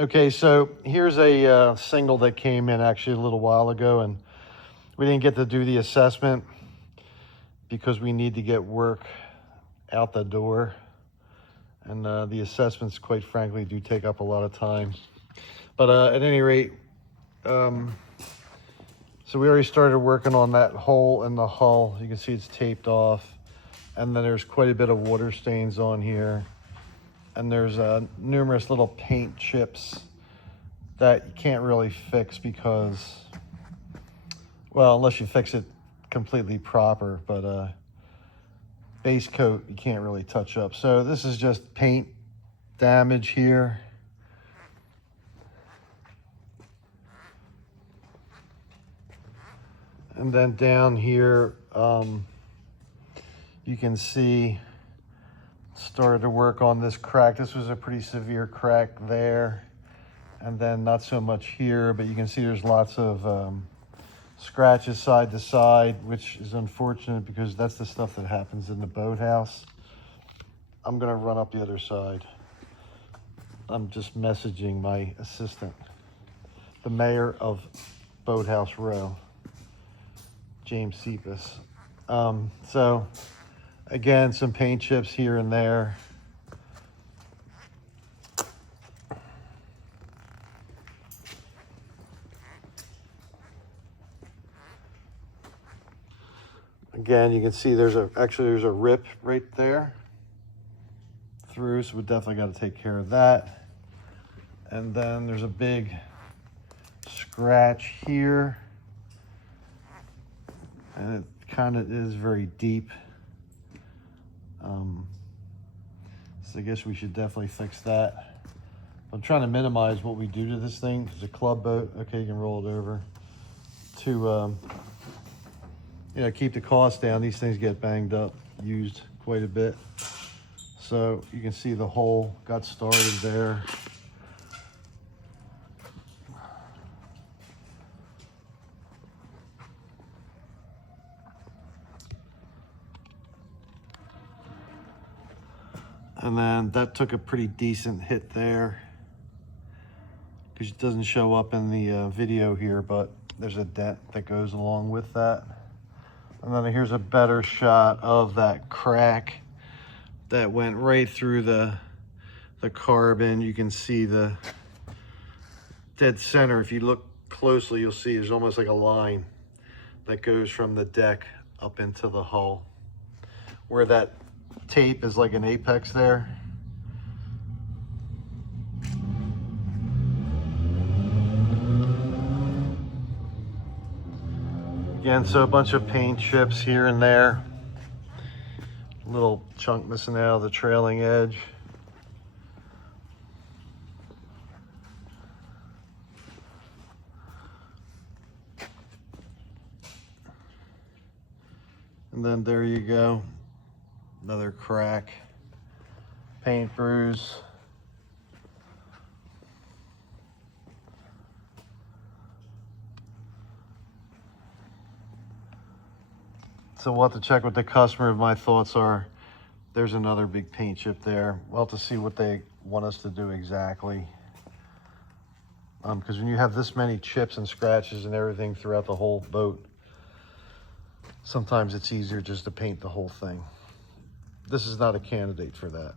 Okay, so here's a single that came in actually a little while ago, and we didn't get to do the assessment because we need to get work out the door. And the assessments, quite frankly, do take up a lot of time. But at any rate, so we already started working on that hole in the hull. You can see it's taped off. And then there's quite a bit of water stains on here. And there's numerous little paint chips that you can't really fix because, well, unless you fix it completely proper, but base coat you can't really touch up. So this is just paint damage here. And then down here, you can see started to work on this crack. This was a pretty severe crack there, and then not so much here, but you can see there's lots of scratches side to side, which is unfortunate because that's the stuff that happens in the boathouse. I'm gonna run up the other side. I'm just messaging my assistant, the mayor of Boathouse Row, James Cepas. So again, some paint chips here and there. Again, you can see there's a rip right there through, so we definitely got to take care of that. And then there's a big scratch here, and it kind of is very deep. So I guess we should definitely fix that. I'm trying to minimize what we do to this thing. It's a club boat. Okay, you can roll it over to keep the cost down. These things get banged up, used quite a bit. So you can see the hole got started there. And then that took a pretty decent hit there, because it doesn't show up in the video here, but there's a dent that goes along with that. And then here's a better shot of that crack that went right through the carbon. You can see the dead center. If you look closely, you'll see there's almost like a line that goes from the deck up into the hull, where that tape is like an apex there. Again, so a bunch of paint chips here and there. A little chunk missing out of the trailing edge. And then there you go. Another crack, paint bruise. So we'll have to check with the customer. My thoughts are there's another big paint chip there. We'll have to see what they want us to do exactly. Because when you have this many chips and scratches and everything throughout the whole boat, sometimes it's easier just to paint the whole thing. This is not a candidate for that.